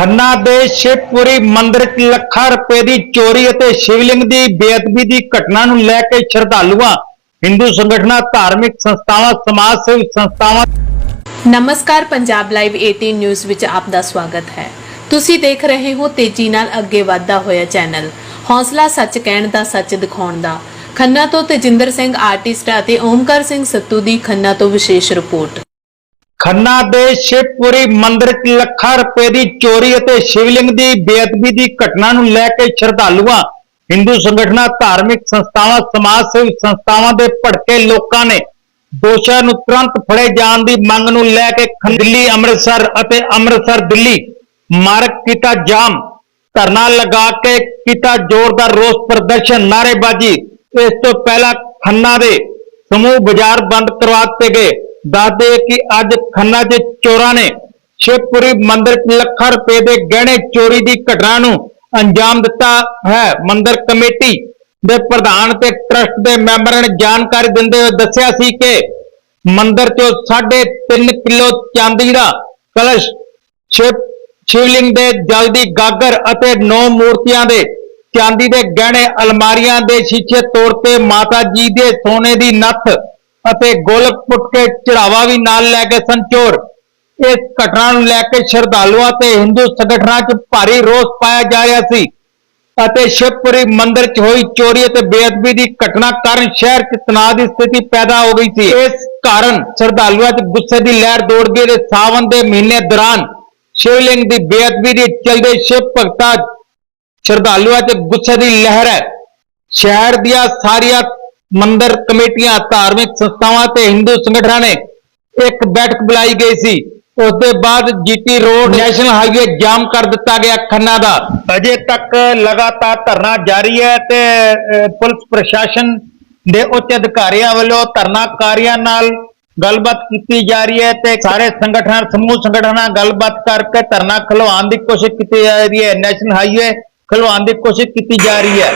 ਖੰਨਾ ਦੇ ਸ਼ਿਵਪੁਰੀ ਮੰਦਿਰ 'ਚ ਲੱਖਾਂ ਰੁਪਏ ਦੀ ਚੋਰੀ ਅਤੇ ਸ਼ਿਵਲਿੰਗ ਦੀ ਬੇਅਦਬੀ ਦੀ ਘਟਨਾ ਨੂੰ ਲੈ ਕੇ ਸ਼ਰਧਾਲੂਆਂ, ਹਿੰਦੂ ਸੰਗਠਨਾਂ, ਧਾਰਮਿਕ ਸੰਸਥਾਵਾਂ, ਸਮਾਜ ਸੇਵੀ ਸੰਸਥਾਵਾਂ ਨਮਸਕਾਰ, ਪੰਜਾਬ ਲਾਈਵ 18 ਨਿਊਜ਼ ਵਿੱਚ ਆਪ ਦਾ ਸਵਾਗਤ ਹੈ। ਤੁਸੀਂ ਦੇਖ ਰਹੇ ਹੋ ਤੇਜ਼ੀ ਨਾਲ ਅੱਗੇ ਵਧਦਾ ਹੋਇਆ ਚੈਨਲ। ਹੌਸਲਾ ਸੱਚ ਕਹਿਣ ਦਾ, ਸੱਚ ਦਿਖਾਉਣ ਦਾ। ਖੰਨਾ ਤੋਂ ਤੇਜਿੰਦਰ ਸਿੰਘ ਆਰਟਿਸਟ ਅਤੇ ਓਮਕਾਰ ਸਿੰਘ ਸੱਤੂ ਦੀ ਖੰਨਾ ਤੋਂ ਵਿਸ਼ੇਸ਼ ਰਿਪੋਰਟ। ਖੰਨਾ ਦੇ ਸ਼ਿਵਪੁਰੀ ਮੰਦਿਰ 'ਚ ਲੱਖਾਂ ਰੁਪਏ ਦੀ ਚੋਰੀ ਅਤੇ ਸ਼ਿਵਲਿੰਗ ਦੀ ਬੇਅਦਬੀ ਦੀ ਘਟਨਾ ਨੂੰ ਲੈ ਕੇ ਸ਼ਰਧਾਲੂਆਂ, ਹਿੰਦੂ ਸੰਗਠਨਾਂ, ਧਾਰਮਿਕ ਸੰਸਥਾਵਾਂ, ਸਮਾਜ ਸੇਵੀ ਸੰਸਥਾਵਾਂ ਦੇ ਭੜਕੇ ਲੋਕਾਂ ਨੇ ਦੋਸ਼ੀਆਂ ਨੂੰ ਤੁਰੰਤ ਫੜੇ ਜਾਣ ਦੀ ਮੰਗ ਨੂੰ ਲੈ ਕੇ ਦਿੱਲੀ, ਅੰਮ੍ਰਿਤਸਰ ਅਤੇ ਅੰਮ੍ਰਿਤਸਰ, ਦਿੱਲੀ ਮਾਰਗ ਕੀਤਾ ਜਾਮ, ਧਰਨਾ ਲਗਾ ਕੇ ਕੀਤਾ ਜ਼ੋਰਦਾਰ ਰੋਸ ਪ੍ਰਦਰਸ਼ਨ, ਨਾਅਰੇਬਾਜ਼ੀ। ਇਸ ਤੋਂ ਪਹਿਲਾਂ ਖੰਨਾ ਦੇ ਸਮੂਹ ਬਾਜ਼ਾਰ ਬੰਦ ਕਰਵਾ ਦਿੱਤੇ ਗਏ। ਦੱਸਦੇ ਕਿ ਅੱਜ ਖੰਨਾ ਦੇ ਚੋਰਾਂ ਨੇ ਸ਼ਿਵਪੁਰੀ ਮੰਦਿਰ 'ਚ ਲੱਖਾਂ ਰੁਪਏ ਦੇ ਗਹਿਣੇ ਚੋਰੀ ਦੀ ਘਟਨਾ ਨੂੰ ਅੰਜਾਮ ਦਿੱਤਾ ਹੈ। ਮੰਦਿਰ ਕਮੇਟੀ ਦੇ ਪ੍ਰਧਾਨ ਤੇ ਟਰਸਟ ਦੇ ਮੈਂਬਰਾਂ ਨੇ ਜਾਣਕਾਰੀ ਦਿੰਦੇ ਹੋਏ ਦੱਸਿਆ ਸੀ ਕਿ ਮੰਦਿਰ 'ਚੋਂ 3.5 ਕਿਲੋ ਚਾਂਦੀ ਦਾ ਕਲਸ਼ ਸ਼ਿਵ, ਸ਼ਿਵਲਿੰਗ ਦੇ ਜਲ ਦੀ ਗਾਗਰ ਅਤੇ ਨੌ ਮੂਰਤੀਆਂ ਦੇ ਚਾਂਦੀ ਦੇ ਗਹਿਣੇ ਅਲਮਾਰੀਆਂ ਦੇ ਸ਼ੀਸ਼ੇ ਤੋੜ ਤੇ ਮਾਤਾ ਜੀ ਦੇ ਸੋਨੇ ਦੀ ਨੱਥ ਅਤੇ ਗੁੱਲ ਪੁੱਟ ਕੇ ਚੜਾਵਾ ਵੀ ਨਾਲ ਲੈ ਕੇ ਸੰਚੋਰ। ਇਸ ਘਟਨਾ ਨੂੰ ਲੈ ਕੇ ਸ਼ਰਧਾਲੂਆਂ ਤੇ ਹਿੰਦੂ ਸੰਗਠਨਾਂ 'ਚ ਭਾਰੀ ਰੋਸ ਪਾਇਆ ਜਾ ਰਿਹਾ ਸੀ ਅਤੇ ਸ਼ਿਵਪੁਰੀ ਮੰਦਿਰ 'ਚ ਹੋਈ ਚੋਰੀ ਅਤੇ ਬੇਅਦਬੀ ਦੀ ਘਟਨਾ ਕਾਰਨ ਸ਼ਹਿਰ 'ਚ ਤਣਾਅ ਦੀ ਸਥਿਤੀ ਪੈਦਾ ਹੋ ਗਈ ਸੀ। ਇਸ ਕਾਰਨ ਸ਼ਰਧਾਲੂਆਂ 'ਚ ਗੁੱਸੇ ਦੀ ਲਹਿਰ ਦੌੜ ਗਈ ਤੇ ਸਾਵਨ ਦੇ ਮਹੀਨੇ ਦੌਰਾਨ ਸ਼ਿਵਲਿੰਗ ਦੀ ਬੇਅਦਬੀ ਦੇ ਚਲਦੇ ਸ਼ਿਵ ਭਗਤਾਂ ਸ਼ਰਧਾਲੂਆਂ 'ਚ ਗੁੱਸੇ ਦੀ ਲਹਿਰ ਹੈ। ਸ਼ਹਿਰ ਦੀਆਂ ਸਾਰੀਆਂ ਮੰਦਿਰ ਕਮੇਟੀਆਂ, ਧਾਰਮਿਕ ਸੰਸਥਾਵਾਂ ਤੇ ਹਿੰਦੂ ਸੰਗਠਨਾਂ ਨੇ ਇੱਕ ਬੈਠਕ ਬੁਲਾਈ ਗਈ ਸੀ। ਉਸ ਦੇ ਬਾਅਦ GT road national highway jam ਕਰ ਦਿੱਤਾ ਗਿਆ ਖੰਨਾ ਦਾ। ਅਜੇ ਤੱਕ ਲਗਾਤਾਰ ਧਰਨਾ ਜਾਰੀ ਹੈ ਤੇ ਪੁਲਿਸ ਪ੍ਰਸ਼ਾਸਨ ਦੇ ਉੱਚ ਅਧਿਕਾਰੀਆਂ ਵੱਲੋਂ ਧਰਨਾਕਾਰੀਆਂ ਨਾਲ ਗੱਲਬਾਤ ਕੀਤੀ ਜਾ ਰਹੀ ਹੈ ਤੇ ਸਾਰੇ ਸੰਗਠਨਾਂ, ਸਮੂਹ ਸੰਗਠਨਾਂ ਨਾਲ ਗੱਲਬਾਤ ਕਰਕੇ ਧਰਨਾ ਖਲਵਾਉਣ ਦੀ ਕੋਸ਼ਿਸ਼ ਕੀਤੀ ਜਾ ਰਹੀ ਹੈ। ਨੈਸ਼ਨਲ ਹਾਈਵੇ ਖਲਵਾਉਣ ਦੀ ਕੋਸ਼ਿਸ਼ ਕੀਤੀ ਜਾ ਰਹੀ ਹੈ।